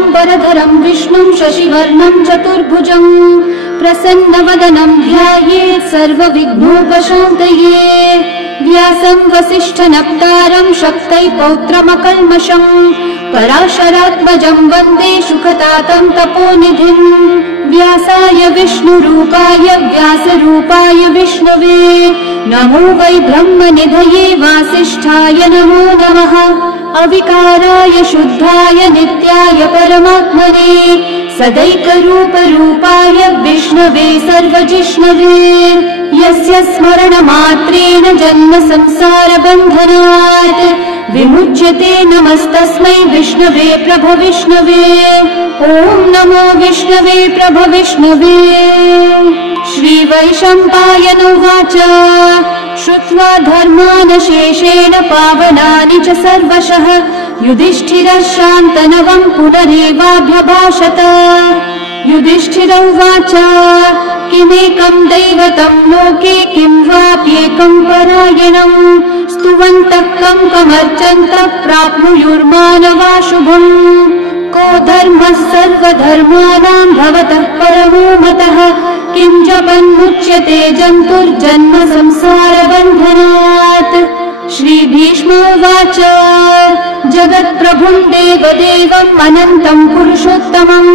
शुक्लां वरदरं विष्णुं शशिवर्णं चतुर्भुजं प्रसन्नवदनं ध्यायेत् सर्वविघ्नोपशान्तये। व्यासं वसिष्ठनप्तारं शक्तै पौत्रमकल्मषं पराशरात्मजं वन्दे शुकतातं तपोनिधिम्। व्यासाय विष्णुरूपाय व्यासरूपाय विष्णवे नमो वै ब्रह्मनिधये वासिष्ठाय नमो नमः। अविकाराय शुद्धाय नित्याय परमात्मने सदैकरूपरूपाय विष्णवे सर्वजिष्णवे। यस्य स्मरणमात्रेण जन्म संसारबन्धनात् विमुच्यते नमस्तस्मै विष्णवे प्रभविष्णवे। ॐ नमो विष्णवे प्रभविष्णवे। श्रीवैशम्पायन उवाच श्रुत्वा धर्मानशेषेण पावनानि च सर्वशः युधिष्ठिरः शान्तनवं पुनरेवाभ्यभाषत। युधिष्ठिर उवाच किमेकं दैवतं लोके किं वाप्येकं परायणं स्तुवन्तः कं कमर्चन्तः प्राप्नुयुर्मानवा शुभम्। को धर्मः सर्वधर्माणां भवतः परमो मतः किं जपन्मुच्यते जन्तुर्जन्म संसारबन्धनात्। श्रीभीष्म उवाच जगत्प्रभुं देवदेवम् अनन्तं पुरुषोत्तमम्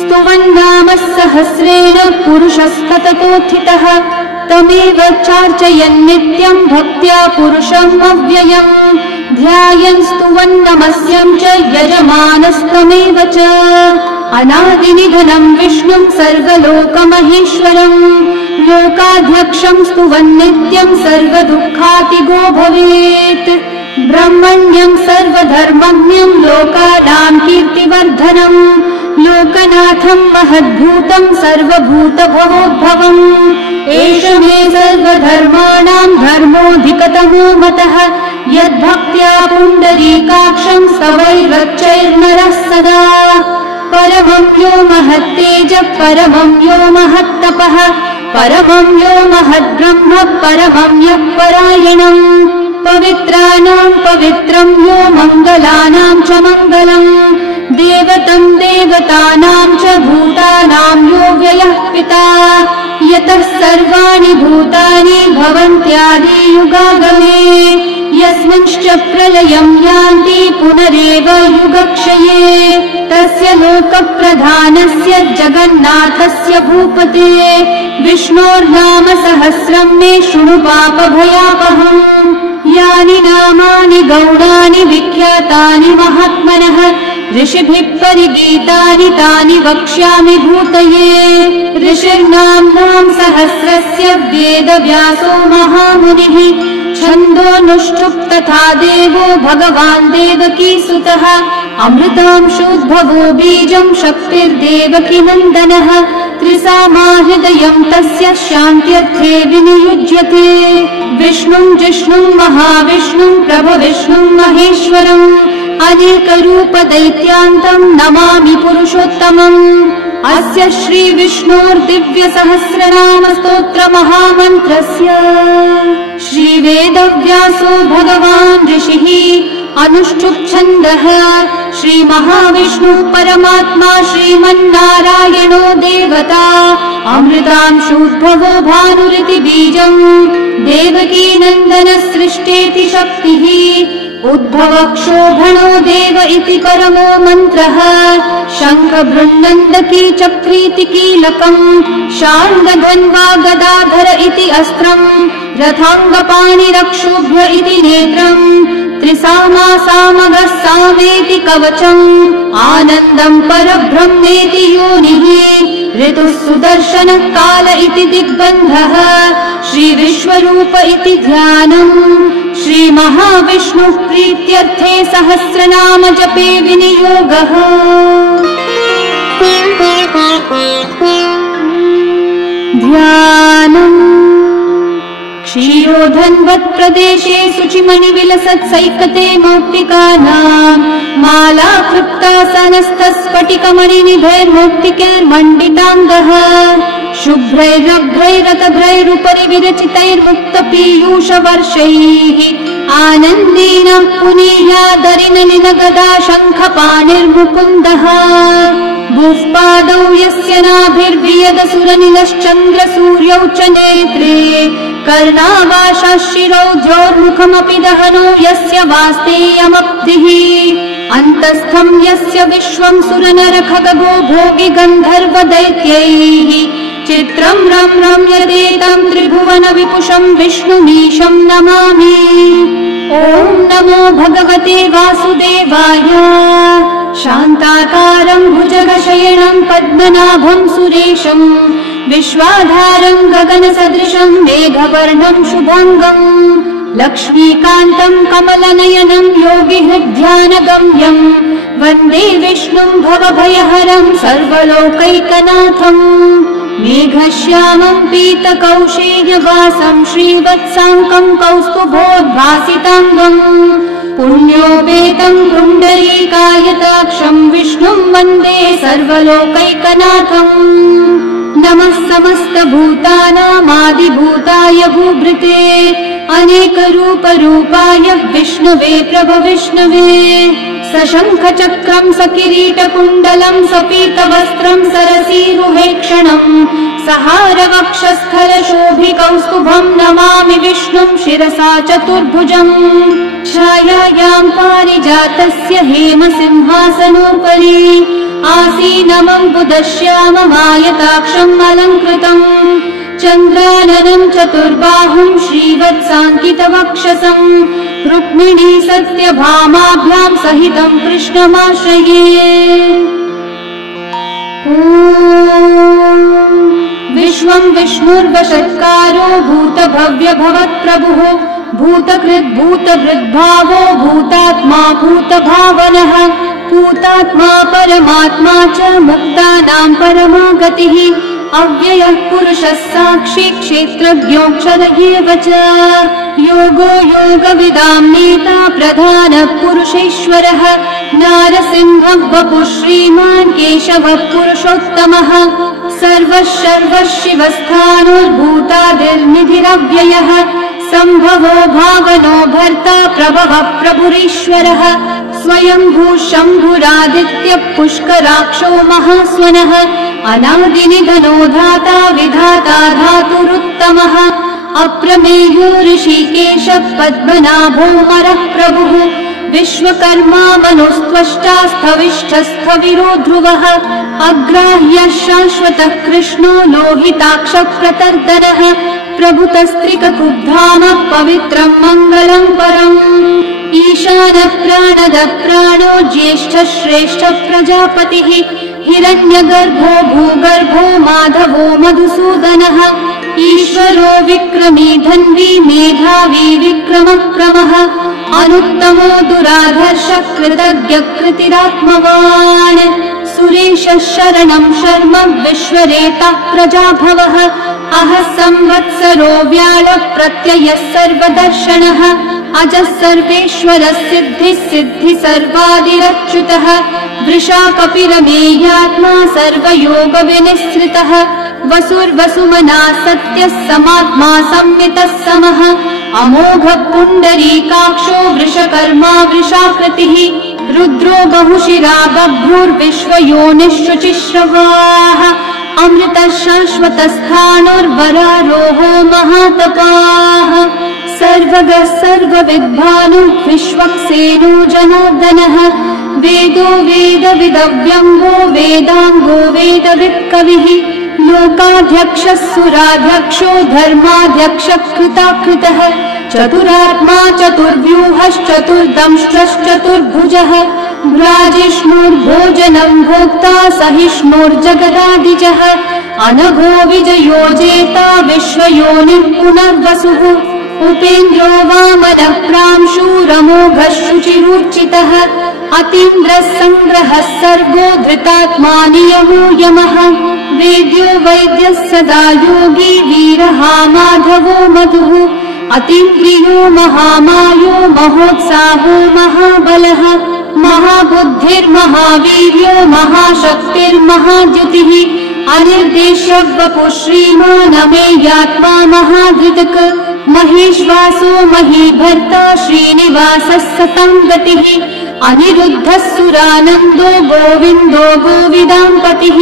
स्तुवन्नामः सहस्रेण पुरुषस्तततोत्थितः तमेव चार्चयन् नित्यं भक्त्या पुरुषम् अव्ययम् ध्यायन् स्तुवन्नमस्यं च यजमानस्तमेव च। अनादिनिधनं विष्णुं सर्वलोकमहेश्वरम् लोकाध्यक्षं स्तुवन्नित्यं सर्वदुःखातिगो भवेत्। ब्रह्मण्यं सर्वधर्मज्ञं लोकानां कीर्तिवर्धनम् लोकनाथं महद्भूतं सर्वभूतभवोद्भवम्। एष मे सर्वधर्माणां धर्मोऽधिकतमो मतः यद्भक्त्या पुण्डरीकाक्षं स्तवैर्वच्चैर्नरः सदा। परमं यो महत्तेजः परमं यो महत्तपः परमं यो महद्ब्रह्म परमं यः परायणम्। पवित्राणां पवित्रं यो मङ्गलानां च मङ्गलम् देवतं देवतानां च भूतानां यो व्ययः पिता यतः सर्वाणि भूतानि भवन्त्यादियुगागमे यस्मिंश्च प्रलयं यान्ति पुनरेव युगक्षये तस्य लोकप्रधानस्य जगन्नाथस्य भूपते विष्णोर्नाम सहस्रं मे शृणु पापभयापहम्। यानि नामानि गौणानि विख्यातानि महात्मनः ऋषिभिः परिगीतानि तानि वक्ष्यामि भूतये। ऋषिर्नाम्नां सहस्रस्य वेदव्यासो महामुनिः छन्दोनुष्ठुप् तथा देवो भगवान् देवकीसुतः अमृतांशोद्भवो बीजं शक्तिर्देवकी नन्दनः त्रिसामाहृदयं तस्य शान्त्यर्थे विनियुज्यते। विष्णुं जिष्णुं महाविष्णुं प्रभविष्णुं महेश्वरम् अनेकरूपदैत्यान्तं नमामि पुरुषोत्तमम्। अस्य श्रीविष्णोर्दिव्यसहस्रनामस्तोत्रमहामन्त्रस्य श्रीवेदव्यासो भगवान् ऋषिः अनुष्ठुप्-छन्दः श्रीमहाविष्णुः परमात्मा श्रीमन्नारायणो देवता अमृतांशोद्भवो भानुरिति बीजम् देवकी नन्दनसृष्टेति शक्तिः उद्भवक्षोभणो देव इति परमो मन्त्रः शङ्खबृन्नन्दकी चक्रीति कीलकम् शार्ङ्गधन्वा गदाधर इति अस्त्रम् रथाङ्गपाणिरक्षोभ्य इति नेत्रम् त्रिसामा सामगः सामेति कवचम् आनन्दं परब्रह्मेति योनिः ऋतुः सुदर्शनः काल इति दिग्बन्धः श्रीविश्वरूप इति ध्यानम् श्रीमहाविष्णुः प्रीत्यर्थे सहस्रनाम जपे विनियोगः। ध्यानम् क्षीरोधन्वत्प्रदेशे शुचिमणिविलसत्सैकते मौक्तिकानां माला क्लृप्तासनस्थस्फटिकमणिनिभैर्मौक्तिकैर्मण्डिताङ्गः शुभ्रैरभ्रैरतभ्रैरुपरि विरचितैर्मुक्तपीयूषवर्षैः आनन्देन पुनीयादरिनलिन गदा शङ्खपाणिर्मुकुन्दः भुस्पादौ यस्य नाभिर्वियदसुरनिलश्चन्द्रसूर्यौ च नेत्रे कर्णावाशाशिरौ ज्योर्मुखमपि दहनो यस्य वास्तेयमब्धिः अन्तस्थं यस्य विश्वं सुरनरखगो भोगि गन्धर्वदैत्यैः चित्रं रम्यते तं त्रिभुवन विपुषं विष्णुमीशं नमामि। ॐ नमो भगवते वासुदेवाय। शान्ताकारं भुजगशयनं पद्मनाभं सुरेशं विश्वाधारं गगनसदृशं मेघवर्णं शुभाङ्गं लक्ष्मीकान्तं कमलनयनं योगिहृद्ध्यानगम्यं वन्दे विष्णुं भवभयहरं सर्वलोकैकनाथम्। मेघश्यामं पीतकौशेयवासं श्रीवत्साङ्कं कौस्तुभोद्भासिताङ्गं पुण्योपेतं पुण्डरीकायताक्षं विष्णुं वन्दे सर्वलोकैकनाथम्। नमः समस्तभूतानामादिभूताय भूभृते अनेकरूपरूपाय विष्णवे प्रभविष्णवे सशङ्खचक्रं सकिरीटकुण्डलं सपीतवस्त्रं सरसीरुहेक्षणं सहारवक्षस्थलशोभिकौस्तुभं नमामि विष्णुं शिरसा चतुर्भुजम्। छायायां पारिजातस्य हेमसिंहासनोपरि आसीनमम्बुदश्याममायताक्षम् अलङ्कृतम् चन्द्राननं चतुर्बाहुं श्रीवत्साङ्कितवक्षसं रुक्मिणी सत्यभामाभ्यां सहितं कृष्णमाश्रये। विश्वं विष्णुर्वषट्कारो भूतभव्यभवत्प्रभुः भूतकृद्भूतभृद्भावो भूतात्मा भूतभावनः भूतात्मा परमात्मा च मुक्तानां परमा गतिः अव्ययः पुरुषः साक्षी क्षेत्रज्ञोऽक्षर एव च योगो योगविदां नेता प्रधानः पुरुषेश्वरः नारसिंहः वपुः श्रीमान् केशवः पुरुषोत्तमः सर्वः शिवस्थानोर्भूतादिर्निधिरव्ययः सम्भवो भावनो भर्ता प्रभवः प्रभुरीश्वरः स्वयंभू शम्भुरादित्यः पुष्कराक्षो महास्वनः अनादिनिधनो धाता विधाता धातुरुत्तमः अप्रमेयो ऋषिकेशः पद्मनाभोऽमरः प्रभुः विश्वकर्मा मनुस्त्वष्टा स्थविष्ठस्थविरो ध्रुवः अग्राह्यः शाश्वतः कृष्णो लोहिताक्षः प्रतर्दनः प्रभुतस्त्रिककुब्धामः पवित्रं मङ्गलं परम् ईशानः प्राणदः प्राणो ज्येष्ठः श्रेष्ठः प्रजापतिः हिरण्यगर्भो भूगर्भो माधवो मधुसूदनः ईश्वरो विक्रमी धन्वी मेधावी विक्रमक्रमः अनुत्तमो दुराधर्षः कृतज्ञः कृतिरात्मवान् सुरेशः शरणं शर्म विश्वरेता प्रजाभवः अहः संवत्सरो व्याळः प्रत्ययः सर्वदर्शनः अजः सर्वेश्वरः सिद्धिः सिद्धि सर्वादिरच्युतः वृषा कपिरमेयात्मा सर्वयोगविनिःसृतः वसुर्वसुमना सत्यः समात्मा संवितः समः अमोघः पुण्डरीकाक्षो वृषकर्मा वृषाकृतिः रुद्रो बहुशिरा बभ्रुर्विश्वयोनिःशुचिश्रवाः अमृतः शाश्वतस्थाणुर्वरारोहो महातपाः सर्वगः सर्वविद्भानुः विश्वक्सेनो जनार्दनः वेदो वेदविदव्यङ्गो वेदाङ्गो वेदवित्कविः लोकाध्यक्षः सुराध्यक्षो धर्माध्यक्षः कृताकृतः चतुरात्मा चतुर्व्यूहश्चतुर्दंष्ट्रश्चतुर्भुजः भ्राजिष्णुर्भोजनं भोक्ता सहिष्णुर्जगदादिजः अनघो विजयो जेता विश्वयोनिः पुनर्वसुः उपेन्द्रो वामनः प्रांशुरमोघः शुचिरूर्चितः अतीन्द्रः सङ्ग्रहः सर्गो धृतात्मा नियमो यमः वेद्यो वैद्यः सदा योगी वीरः माधवो मधुः अतीन्द्रियो महामायो महोत्साहो महाबलः महाबुद्धिर्महावीर्यो महाशक्तिर्महाद्युतिः अनिर्देश्य वपुः श्रीमान् अमेयात्मा महाधृतक् महेश्वासो महीभर्ता श्रीनिवासः सतां गतिः अनिरुद्धः सुरानन्दो गोविन्दो गोविदाम्पतिः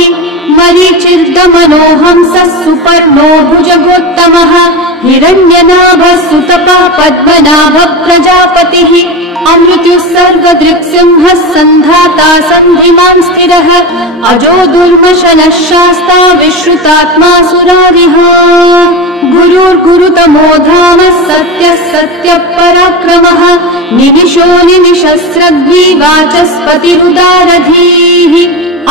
मरीचिर्दमनोहंसः सुपर्णो भुजगोत्तमः हिरण्यनाभः सुतपः पद्मनाभः प्रजापतिः अमृत्युः सर्वदृक्सिंहः सन्धाता सन्धिमान् स्थिरः अजो दुर्मशनः शास्ता विश्रुतात्मा सुरारिः गुरुर्गुरुतमो धामः सत्यः सत्यपराक्रमः निमिषो निमिषस्रग्वी वाचस्पतिरुदारधीः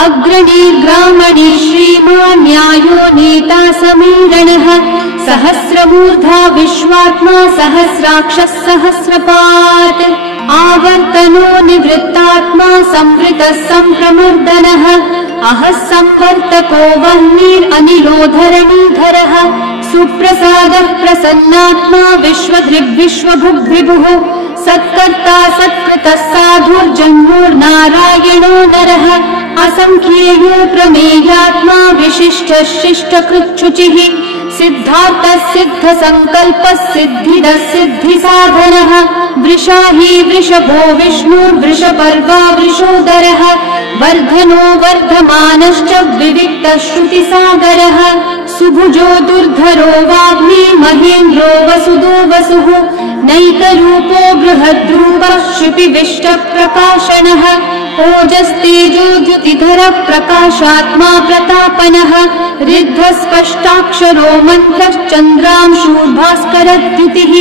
अग्रणीर्ग्रामणी श्रीमान् न्यायो नेता समीरणः सहस्रमूर्धा विश्वात्मा सहस्राक्षः सहस्रपात् आवर्तनो निवृत्तात्मा संवृतः संप्रमर्दनः अहः संवर्तको वह्निरनिलोधरणीधरः सुप्रसादः प्रसन्नात्मा विश्वदृग्विश्वभुग्विभुः सत्कर्ता सत्कृतः साधुर्जन्मोर्नारायणो नरः असंख्येयो प्रमेयात्मा विशिष्टः शिष्टकृच्छुचिः सिद्धार्थः सिद्धसङ्कल्पः सिद्धिदः सिद्धिसाधनः वृषाही वृषभो विष्णुर्वृषपर्वा वृषोदरः वर्धनो वर्धमानश्च विविक्तः श्रुतिसागरः सुभुजो दुर्धरो वाग्मी महेन्द्रो वसुदो वसुः नैकरूपो बृहद्रूपः क्षिपिविष्टप्रकाशनः ओजस्तेजो द्युतिधरः प्रकाशात्मा प्रतापनः ऋद्धस्पष्टाक्षरो मन्त्रश्चन्द्रांशूर्भास्करद्युतिः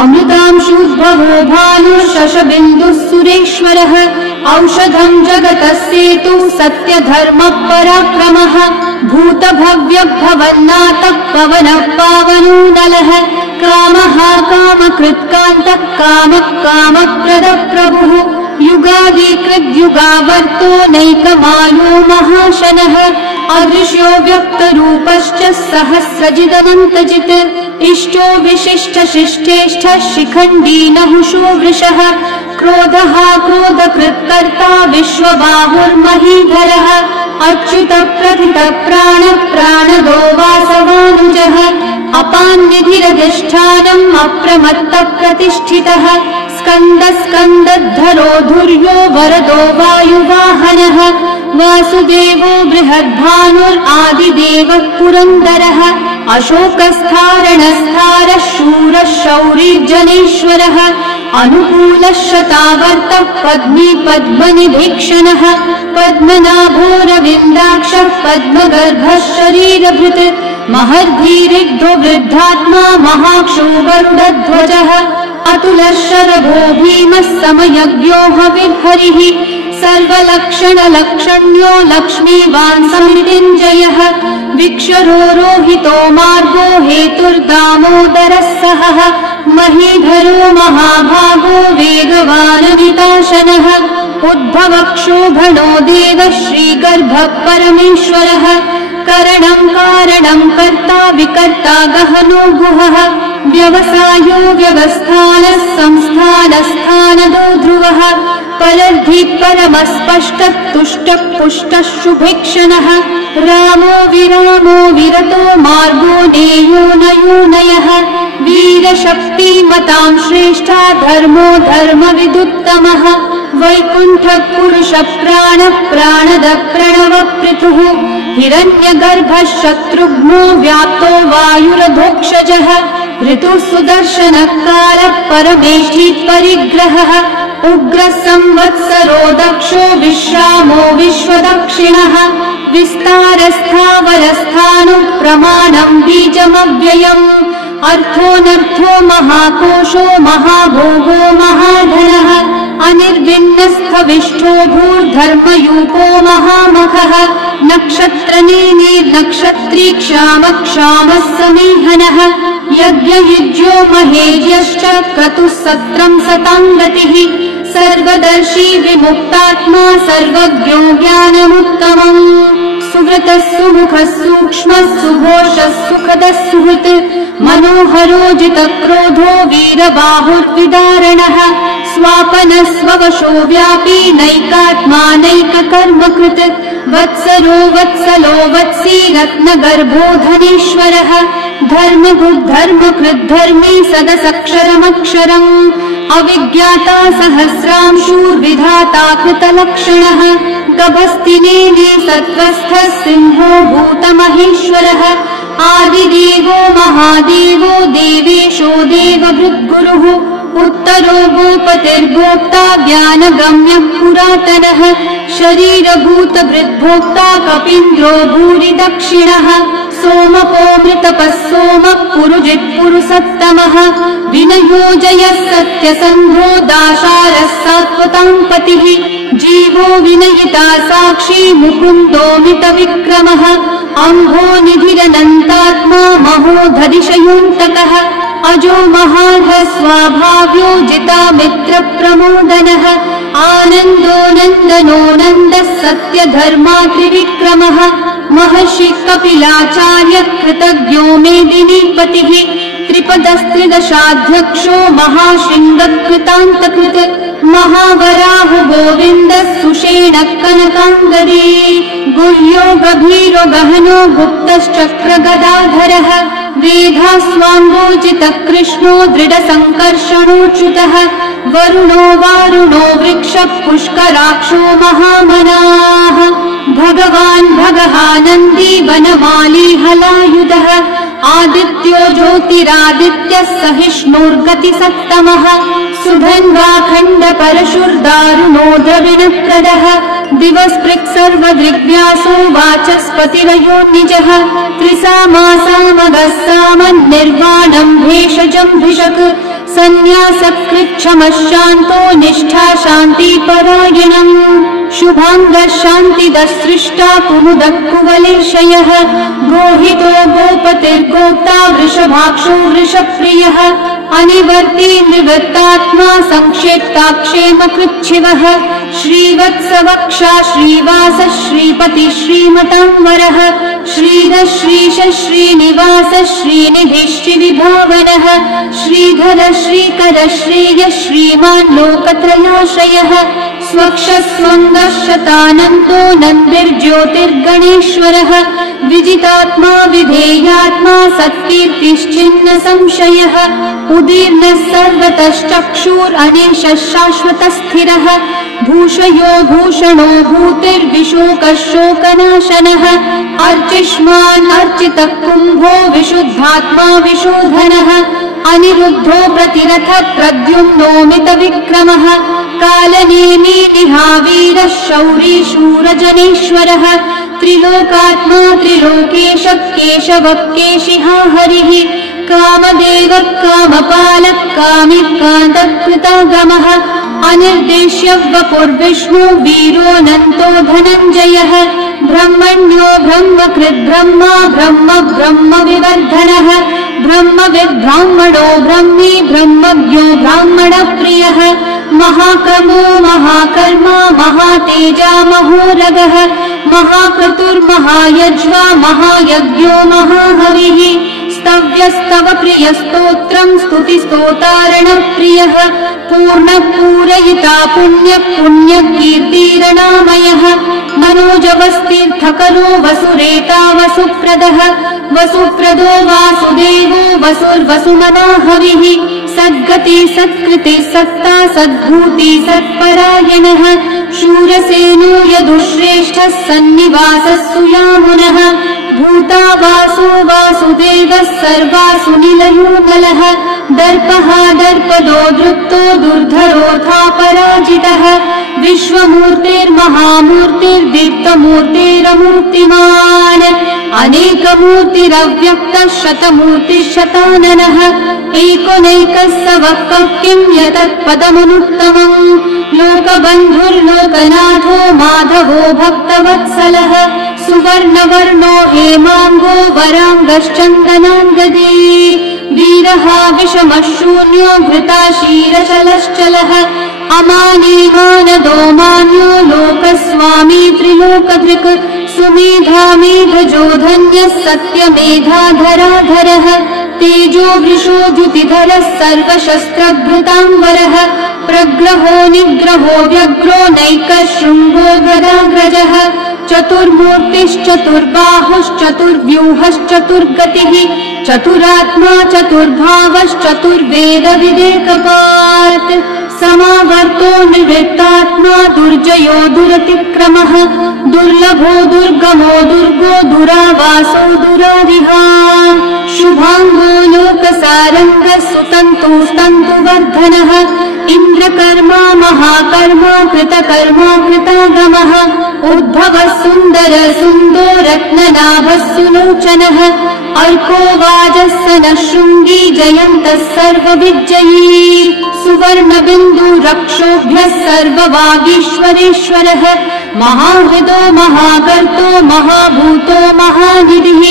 अमृतांशूद्भवो भानुः शशबिन्दुः सुरेश्वरः औषधं जगतः सेतुः सत्यधर्मः पराक्रमः भूतभव्यभवन्नाथः पवनः पावनो नलः कामः कामकृत्कान्तः कामः कामप्रदः प्रभुः युगादिकृद्युगावर्तो नैकमायो महाशनः अदृश्यो व्यक्तरूपश्च सहस्रजिदनन्तजित् इष्टो विशिष्टशिष्टेष्ठः शिखण्डी नहुषो वृषः क्रोधः क्रोधकृत्कर्ता विश्वबाहुर्महीधरः अच्युतप्रथितप्राणः प्राणदो वासवानुजः अपान्निधिरधिष्ठानम् अप्रमत्तः प्रतिष्ठितः स्कन्दस्कन्दद्धरो धुर्यो वरदो वायुवाहनः वासुदेवो बृहद्भानुरादिदेवः पुरन्दरः अशोकस्थारणस्थारः शूरः शौरिर्जनेश्वरः अनुकूलः शतावर्तः पद्मी पद्मनिभीक्षणः पद्मनाभोरविन्दाक्षः पद्मगर्भः शरीरभृत् महर्धीरिग्धो वृद्धात्मा महाक्षो गरुडध्वजः अतुलः शरभो भीमः समयज्ञो हविर्हरिः सर्वलक्षणलक्षण्यो लक्ष्मीवान् समृतिञ्जयः विक्षरो रोहितो मार्गो हेतुर्दामोदरः सहः महीधरो महाभागो वेगवानमिताशनः उद्भवक्षोभणो देवः श्रीगर्भः परमेश्वरः करणं कारणं कर्ता विकर्ता गहनो गुहः व्यवसायो व्यवस्थानः संस्थानस्थानदो ध्रुवः परद्धि परमस्पष्टः तुष्टः पुष्टः शुभेक्षणः रामो विरामो विरतो मार्गो नेयो नयो नयः वीरशक्तिमतां श्रेष्ठा धर्मो धर्मविदुत्तमः वैकुण्ठः पुरुषः प्राणः प्राणदः प्रणवपृथुः हिरण्यगर्भः शत्रुघ्नो व्याप्तो वायुरधोक्षजः ऋतुः सुदर्शनः कालः परमेष्ठी परिग्रहः उग्रः संवत्सरो दक्षो विश्रामो विश्वदक्षिणः विस्तारस्थावरस्थाणुः प्रमाणं बीजमव्ययम् अर्थोऽनर्थो महाकोशो महाभोगो महाधनः अनिर्विन्नस्थविष्ठो भूर्धर्मयूपो महामखः नक्षत्रनेमिर्नक्षत्री क्षामः क्षामः समीहनः यज्ञयुज्यो महेज्यश्च क्रतुः सत्रं सतां गतिः सर्वदर्शी विमुक्तात्मा सर्वज्ञो ज्ञानमुत्तमम् सुव्रतः सुमुखः सूक्ष्मः सुघोषः सुखदः सुहृत् मनोहरो जितक्रोधो वीरबाहुर्विदारणः स्वापनः स्ववशो व्यापी नैकात्मा नैककर्मकृत् वत्सरो वत्सलो वत्सी रत्नगर्भो धनेश्वरः धर्मकृद्धर्मी सदसक्षरमक्षरम् अविज्ञाता सहस्रांशूर्विधाता कृतलक्षणः गभस्तिनेमि सत्त्वस्थः सिंहो भूतमहेश्वरः आदिदेवो महादेवो देवेशो देवभृद्गुरुः उत्तरो गोपतिर्गोप्ता ज्ञानगम्यः पुरातनः शरीरभूतभृद्भोक्ता कपीन्द्रो भूरि दक्षिणः सोमपो मृतपः सोमः पुरुजित्पुरुषोत्तमः विनयोजयः सत्यसन्धो दाशारः सात्वतां पतिः जीवो विनयिता साक्षी मुकुन्दोमितविक्रमः अम्भो निधिरनन्तात्मा महोधरिशयोऽन्तकः अजो महार्ह स्वाभाव्यो जिता मित्रप्रमोदनः आनन्दो नन्दनो नन्दः सत्यधर्मा त्रिविक्रमः महर्षि कपिलाचार्य कृतज्ञो मेदिनीपतिः त्रिपदस्त्रिदशाध्यक्षो महाशृङ्गकृतान्तकृत् महावराह गोविन्दः सुषेणः कनकाङ्गदी गुह्यो गभीरो गहनो गुप्तश्चक्रगदाधरः वेधास्वाम्बोजितः कृष्णो दृढसङ्कर्षणोच्युतः वरुणो वारुणो वृक्षः पुष्कराक्षो महामनाः भगवान् भगहानन्दी वनमाली हलायुधः आदित्यो ज्योतिरादित्यः सहिष्णुर्गतिसत्तमः सुधन्वाखण्ड परशुर्दारुणो द्रविणप्रदः दिवस्पृक् सर्वदृग्व्यासो वाचस्पतिरयो निजः त्रिसामासामगः सामन्निर्वाणम् भेषजम् भिषक् सन्न्यासकृच्छमः शान्तो निष्ठा शान्तिपरायणम् शुभाङ्गः शान्तिदः सृष्टा कुमुदः कुवलेशयः गोहितो गोपतिर्गोप्ता वृषभाक्षो वृषप्रियः अनिवर्ती निवृत्तात्मा संक्षेप्ताक्षेमकृच्छिवः श्रीवत्सवक्षा श्रीवासः श्रीपतिः श्रीमतांवरः श्रीधः श्रीशः श्रीनिवासः श्रीनिधिः श्रीविभावनः श्रीधरः श्रीकरः श्रेयः श्रीमान् लोकत्रयाश्रयः स्वक्षस्वङ्गः शतानन्दो नन्दिर्ज्योतिर्गणेश्वरः विजितात्मा विधेयात्मा सत्कीर्तिश्चिन्न संशयः उदीर्णः सर्वतश्चक्षुरनिशः शाश्वतस्थिरः भूषयो भूषणो भूतिर्विशोकः शोकनाशनः अर्चिष्मान् अर्चितः कुम्भो विशुद्धात्मा विशोधनः अनिरुद्धो प्रतिरथः प्रद्युम्नोमितविक्रमः कालनेमी निहावीरः शौरी शूरजनेश्वरः त्रिलोकात्मा त्रिलोकेशः केशवः केशिहा हरिः कामदेवः कामपालः कामिकान्तः कृतागमः अनिर्देश्य वपुर्विष्णु वीरोऽनन्तो धनञ्जयः ब्रह्मण्यो ब्रह्मकृद् ब्रह्मा ब्रह्म ब्रह्मविवर्धनः ब्रह्मविद् ब्राह्मणो ब्रह्मी ब्रह्मज्ञो ब्राह्मणप्रियः महाकर्मो महाकर्मा महातेजा महोरगः महाक्रतुर्महायज्वा महायज्ञो महाहविः स्तव्यस्तव प्रियस्तोत्रम् स्तुतिस्तोतारणप्रियः पूर्णपूरयिता पुण्यकीर्तिरणामयः मनोजवस्तीर्थकरो वसुरेता वसुप्रदः वसुप्रदो वासुदेवो वसुर्वसुमना हविः सद्गति सत्कृति सत्ता सद्भूति सत्परायणः शूरसेनो यदुश्रेष्ठः सन्निवासः सुयामुनः भूता वासो वासुदेवः सर्वासु निलयोनलः दर्पः दर्पदो दृप्तो दुर्धरोऽथापराजितः विश्वमूर्तिर्महामूर्तिर्दीप्तमूर्तिरमूर्तिमान् अनेकमूर्तिरव्यक्तः शतमूर्तिशताननः एकोनैकः स वः किं यतत्पदमनुत्तमम् लोकबन्धुर्लोकनाथो माधवो भक्तवत्सलः सुवर्णवर्णो हेमाङ्गो वराङ्गश्चन्दनाङ्गदी वीरः विषमः शून्यो घृताशीरचलश्चलः अमानीमानदो मान्यो लोकस्वामी त्रिलोकधृक् सुमेधा मेघजो धन्यः सत्यमेधाधराधरः तेजो वृषो द्युतिधरः सर्वशस्त्रभृताम्बरः प्रग्रहो निग्रहो व्यग्रो नैकः शृङ्गो गदाग्रजः चतुर्मूर्तिश्चतुर्बाहुश्चतुर्व्यूहश्चतुर्गतिः चतुरात्मा चतुर्भावश्चतुर्वेदविदेकपात् समावर्तो निवृत्तात्मा दुर्जयो दुरतिक्रमः दुर्लभो दुर्गमो दुर्गो दुरावासो दुरारिहा शुभांगो लोकसारंगः सुतन्तुस्तन्तुवर्धनः इन्द्रकर्मा महाकर्मा कृतकर्मा कृतागमः उद्भवः सुन्दर सुन्दो रत्ननाभः सुलोचनः अर्को वाजस्सनः शृङ्गी जयन्तः सर्वविजयी सुवर्णबिन्दु रक्षोभ्यः सर्ववागीश्वरेश्वरः महाहृदो महागर्तो महाभूतो महानिधिः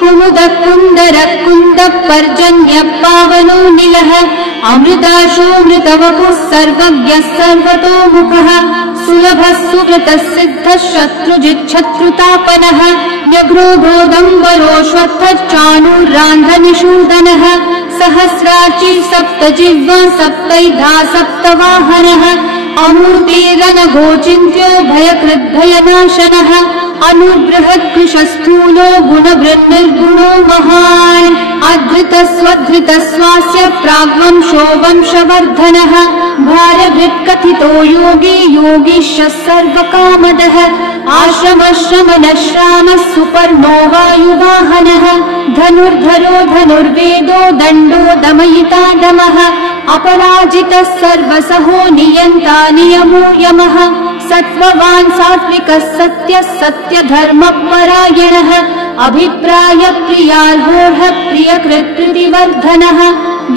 कुमुदः कुन्दरः कुन्दः पर्जन्यः पावनो निलः अमृताशो मृतवपुः सर्वज्ञः सर्वतोमुखः सुलभः सुकृतः सिद्धः शत्रुजिच्छत्रुतापनः न्यग्रोधोदम्बरोऽश्वत्थश्चाणूरान्धनिषूदनः सहस्राची सप्तजिह्वा सप्तैधा सप्तवाहनः अमूर्तिरनघोचिन्त्यो भयकृद्भयनाशनः अनुबृहत्कृशस्थूलो गुणवृन्निर्गुणो महान् अधृतस्वधृतस्वास्य प्राग्वंशो वंशवर्धनः भारभृत्कथितो योगी योगीशः सर्वकामदः आश्रमश्रमणश्रामः सुपर्णो वायुवाहनः धनुर्धरो धनुर्वेदो दण्डो दमयिता दमः अपराजितः सर्वसहो नियन्ता नियमो यमः सत्त्ववान् सात्विकः सत्यः सत्यधर्मपरायणः अभिप्राय प्रियार्होः प्रियकृत्कृतिवर्धनः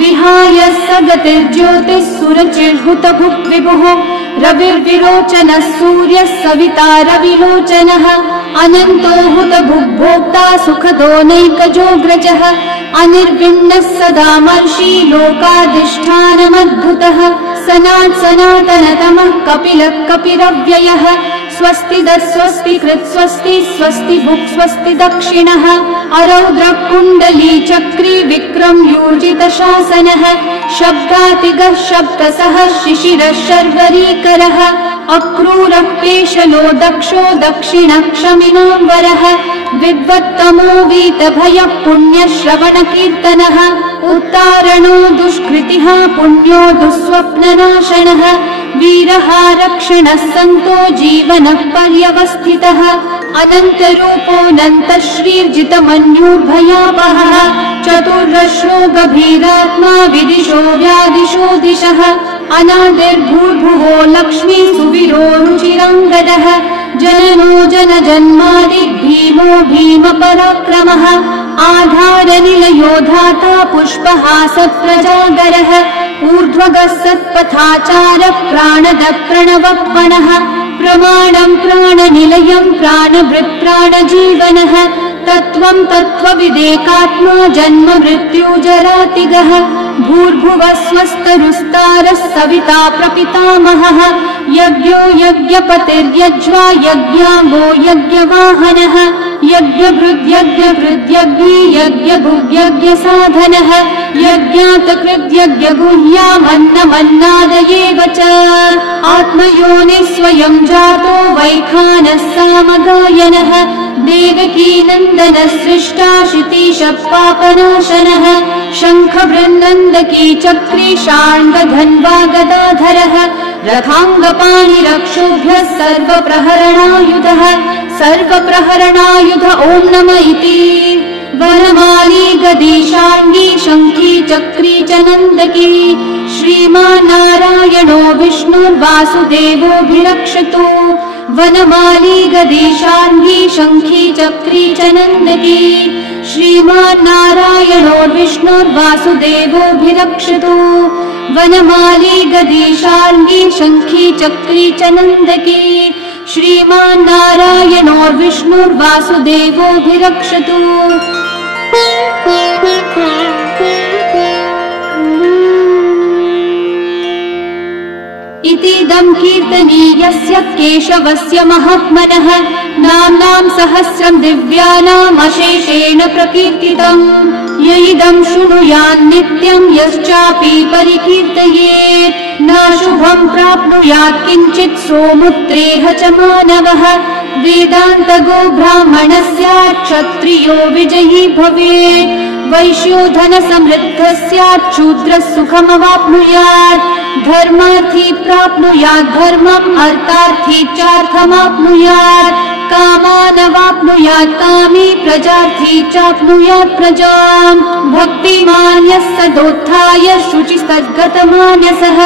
विहाय सगतिर्ज्योतिः सुरचिर्हुतभुक् विभुः रविर्विरोचनः सूर्यः सविता रविलोचनः अनन्तो हुतभुग्भोक्ता सुखदो नैकजोऽग्रजः अनिर्विण्णः सदा मर्षि लोकाधिष्ठानमद्भुतः सनात् सनातनतमः कपिलः कपिरव्ययः स्वस्तिदः स्वस्तिकृत् स्वस्ति स्वस्ति भुक् स्वस्ति दक्षिणः अरौद्रः कुण्डली चक्री विक्रम यूजितशासनः शब्दातिगः शब्दसः शिशिरः शर्वरीकरः अक्रूरः पेशलो दक्षो दक्षिणः क्षमिनाम्बरः विद्वत्तमो वीतभयः पुण्यश्रवणकीर्तनः उत्तारणो दुष्कृतिः पुण्यो दुःस्वप्ननाशनः वीरः रक्षणः सन्तो जीवनः पर्यवस्थितः अनन्तरूपोऽनन्तः श्रीर्जितमन्युर्भयावहः चतुर्रश्रो गभीरात्मा विदिशो व्यादिशो दिशः अनादिर्भूर्भुवो लक्ष्मी सुवीरो रुचिराङ्गदः जननो जनजन्मादि भीमो भीमपराक्रमः आधारनिलयो धाता पुष्पहास प्रजागरः ऊर्ध्वगः सत्पथाचारः प्राणदः प्रणवपणः प्रमाणं प्राणनिलयं प्राणभृत् प्राणजीवनः तत्त्वं तत्त्वविदेकात्मा जन्म मृत्युजरातिगः भूर्भुवः स्वस्तरुस्तारः सविता प्रपितामहः यज्ञो यज्ञपतिर्यज्वा यज्ञाङ्गो यज्ञवाहनः यज्ञभृद्यज्ञभृद्यज्ञी यज्ञभुग्यज्ञसाधनः यज्ञातकृद्यज्ञगुह्यामन्नमन्नादयेव च आत्मयोनिः स्वयं जातो वैखानः सामगायनः देवकीनन्दनः सृष्टा शितीशः पापनाशनः शङ्खबृन्नन्दकी चक्री शाण्डधन्वा गदाधरः रथाङ्गपाणिरक्षोभ्यः सर्वप्रहरणायुधः सर्वप्रहरणायुध ॐ नमः इति वनमाली गदीशाङ्गी शङ्खी चक्री च नन्दकी श्रीमान्नारायणो विष्णुर्वासुदेवोऽभिरक्षतु वनमाली गदीशाङ्गी शङ्खी चक्री च नन्दकी श्रीमान्नारायणो विष्णुर्वासुदेवोऽभिरक्षतु वनमाली गदीशाङ्गी शङ्खी चक्री च नन्दकी श्रीमान्नारायणो विष्णुर्वासुदेवोऽभिरक्षतु इतीदं कीर्तनीयस्य केशवस्य महात्मनः नाम्नां सहस्रं दिव्यानामशेषेण प्रकीर्तितम् य इदं शृणुयान् नित्यं यश्चापि परिकीर्तयेत् नाशुभं प्राप्नुयात् किञ्चित् सोमुत्रेह च मानवः वेदान्तगो ब्राह्मणः स्यात् क्षत्रियो विजयी भवेत् वैश्यो धन समृद्धः स्यात् शूद्रः सुखमवाप्नुयात् धर्मार्थी प्राप्नुयात् धर्मम् अर्थार्थी चार्थमाप्नुयात् कामानवाप्नुयात् कामी प्रजार्थी चाप्नुयात् प्रजाम् भक्तिमान् यः सदोत्थाय शुचिस्तद्गतमानसः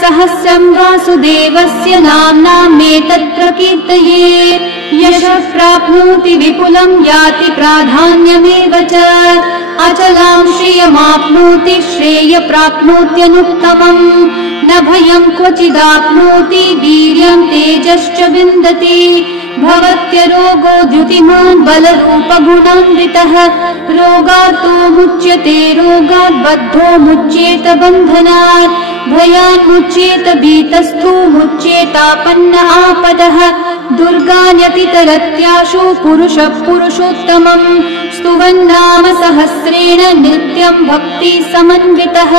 सहस्रं वासुदेवस्य नाम्नामेतत् प्रकीर्तये यशः प्राप्नोति विपुलं याति प्राधान्यमेव च अचलां श्रियमाप्नोति श्रेय प्राप्नोत्यनुत्तमम् न भयं क्वचिदाप्नोति वीर्यं तेजश्च विन्दति भवत्यरोगो द्युतिमान् बलरूपगुणान्वितः रोगार्तो मुच्यते रोगात् बद्धो मुच्येत बन्धनात् भयान् मुच्येत भीतस्थो मुच्येतापन्न आपदः दुर्गान्यतितरत्याशु पुरुषः पुरुषोत्तमम् स्तुवन्नाम सहस्रेण नित्यं भक्ति समन्वितः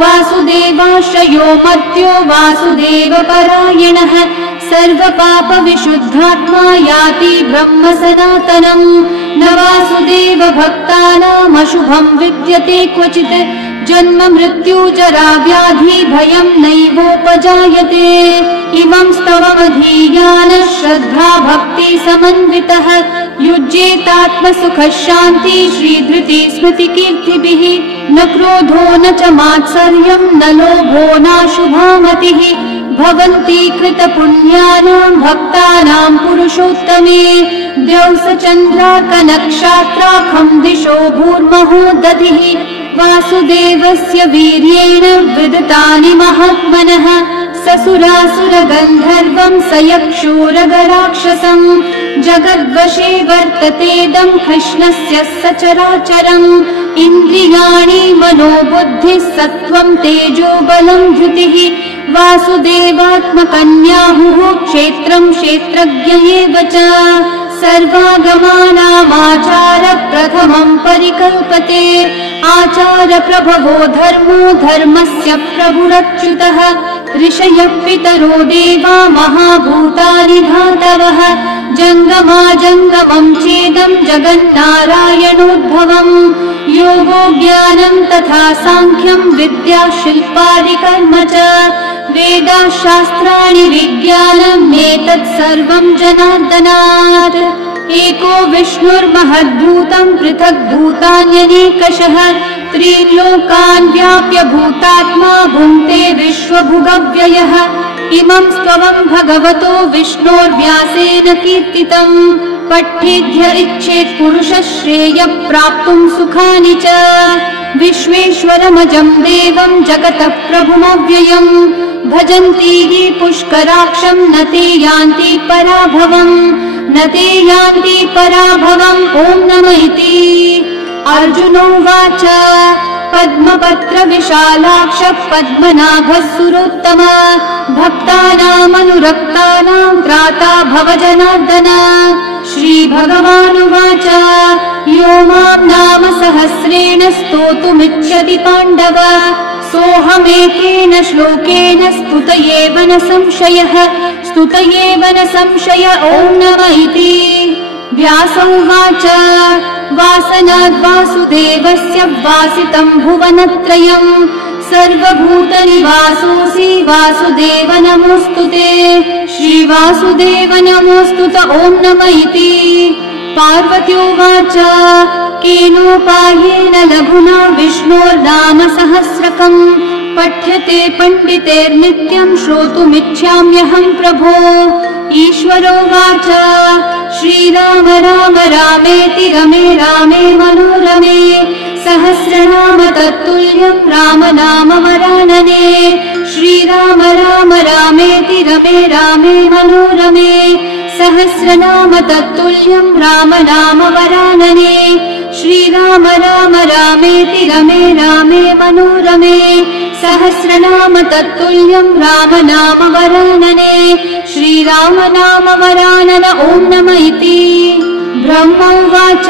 वासुदेवाश्रयो मर्त्यो वासुदेवपरायणः सर्वपाप विशुद्धात्मा याति ब्रह्म सनातनम् न वासुदेव भक्तानामशुभं विद्यते क्वचित् जन्म मृत्यु जरा व्याधि भयं नैवोपजायते इमं स्तवमधीयान श्रद्धा भक्ति समन्वितः युज्येतात्मसुखः शान्ति श्रीधृति स्मृति कीर्तिभिः न क्रोधो न च मात्सर्यं न लोभो नाशुभामतिः भवन्ति कृतपुण्यानां भक्तानां पुरुषोत्तमे द्यौसचन्द्रार्कनक्षत्राखं दिशो भूर्महो दधिः वासुदेवस्य वीर्येण विदितानि महात्मनः ससुरासुरगन्धर्वं सयक्षूरगराक्षसं जगद्वशे वर्ततेदं कृष्णस्य सचराचरम् इन्द्रियाणि मनोबुद्धिः सत्त्वं तेजो बलं धृतिः वासुदेवात्मकन्याहुः क्षेत्रं क्षेत्रज्ञ एव च सर्वागमानामाचार प्रथमं परिकल्पते आचार प्रभवो धर्मो धर्मस्य प्रभुरच्युतः ऋषयः पितरो देवा महाभूतानि धातवः जङ्गमाजङ्गमं चेदं जगन्नारायणोद्भवम् योगो ज्ञानं तथा साङ्ख्यं विद्या शिल्पादिकर्म च वेदाशास्त्राणि विज्ञानमेतत् सर्वं जनार्दनात् एको विष्णुर्महद्भूतं पृथक् भूतान्यनेकशः त्रीन् लोकान् व्याप्य भूतात्मा भुङ्क्ते विश्वभुगव्ययः इमं स्तवं भगवतो विष्णोर्व्यासेन कीर्तितम् पठ्येद्य इच्छेत् पुरुषः श्रेयः प्राप्तुं सुखानि च विश्वेश्वरमजं देवं जगतः प्रभुमव्ययम् भजन्ति ये पुष्कराक्षं न ते यान्ति पराभवम् न ते यान्ति पराभवम् ॐ नमः इति अर्जुनोवाच पद्मपत्र विशालाक्ष पद्मनाभः सुरोत्तम भक्तानामनुरक्तानां त्राता भव जनार्दन श्रीभगवानुवाच यो मां नाम सहस्रेण स्तोतुमिच्छति पाण्डव सोऽहमेकेन श्लोकेन स्तुत एव न संशयः स्तुत एव न संशय ॐ नमः इति व्यासोवाच वासनाद् वासुदेवस्य वासितं भुवनत्रयम् सर्वभूतनिवासोऽसि वासुदेव नमोऽस्तुते श्रीवासुदेव नमोऽस्तुत ॐ नमः इति पार्वत्योवाच केनोपायेन लघुना विष्णोर्नाम सहस्रकम् पठ्यते पण्डितेर्नित्यं श्रोतुमिच्छाम्यहं प्रभो ईश्वरोवाच श्रीराम राम रामेति रमे रामे मनोरमे सहस्रनाम तत्तुल्यं राम नाम वरानने श्रीराम राम रामेति रमे रामे मनोरमे सहस्रनाम तत्तुल्यं राम नाम वरानने श्रीराम राम रामेति रमे रामे मनोरमे सहस्रनाम तत्तुल्यं राम नाम वरानने श्रीराम नाम वरानन ॐ नमः इति ब्रह्मोवाच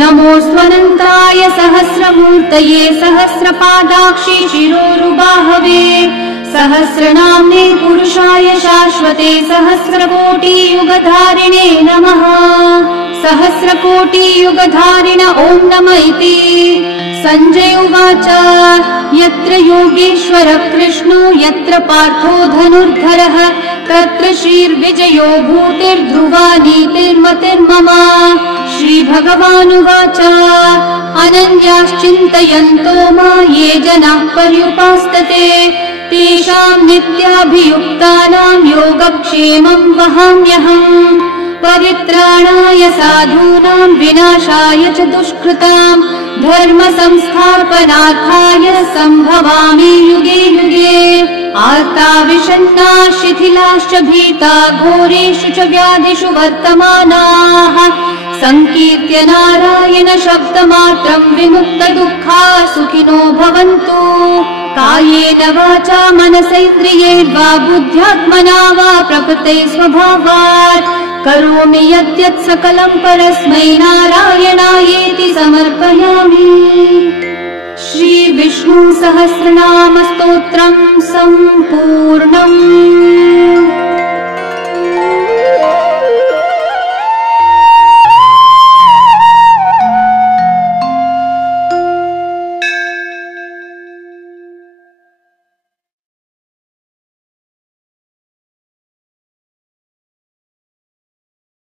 नमोऽस्त्वनन्ताय सहस्रमूर्तये सहस्रपादाक्षि शिरोरुबाहवे सहस्रनाम्ने पुरुषाय शाश्वते सहस्रकोटियुगधारिणे नमः। सहस्रकोटियुगधारिण ॐ नम इति। सञ्जय उवाच यत्र योगेश्वरः कृष्णो यत्र पार्थो धनुर्धरः तत्र श्रीर्विजयो भूतिर्ध्रुवा नीतिर्मतिर्मम। श्रीभगवानुवाच अनन्याश्चिन्तयन्तो मा ये जनाः पर्युपासते तेषां नित्याभियुक्तानां योगक्षेमं वहाम्यहम्। परित्राणाय साधूनां विनाशाय च दुष्कृतां धर्म संस्थापनार्थाय सम्भवामि युगे युगे। आर्ता विषण्णा शिथिलाश्च भीता घोरेषु च व्याधिषु वर्तमानाः संकीर्त्य नारायण शब्दमात्रं विमुक्तदुःखा सुखिनो भवन्तु। कायेन वाचा मनसेन्द्रियैर्वा बुद्ध्यात्मना वा प्रकृते स्वभावात् करोमि यद्यत् सकलं परस्मै नारायणायेति समर्पयामि। श्रीविष्णु सहस्रनाम स्तोत्रम् सम्पूर्णम्।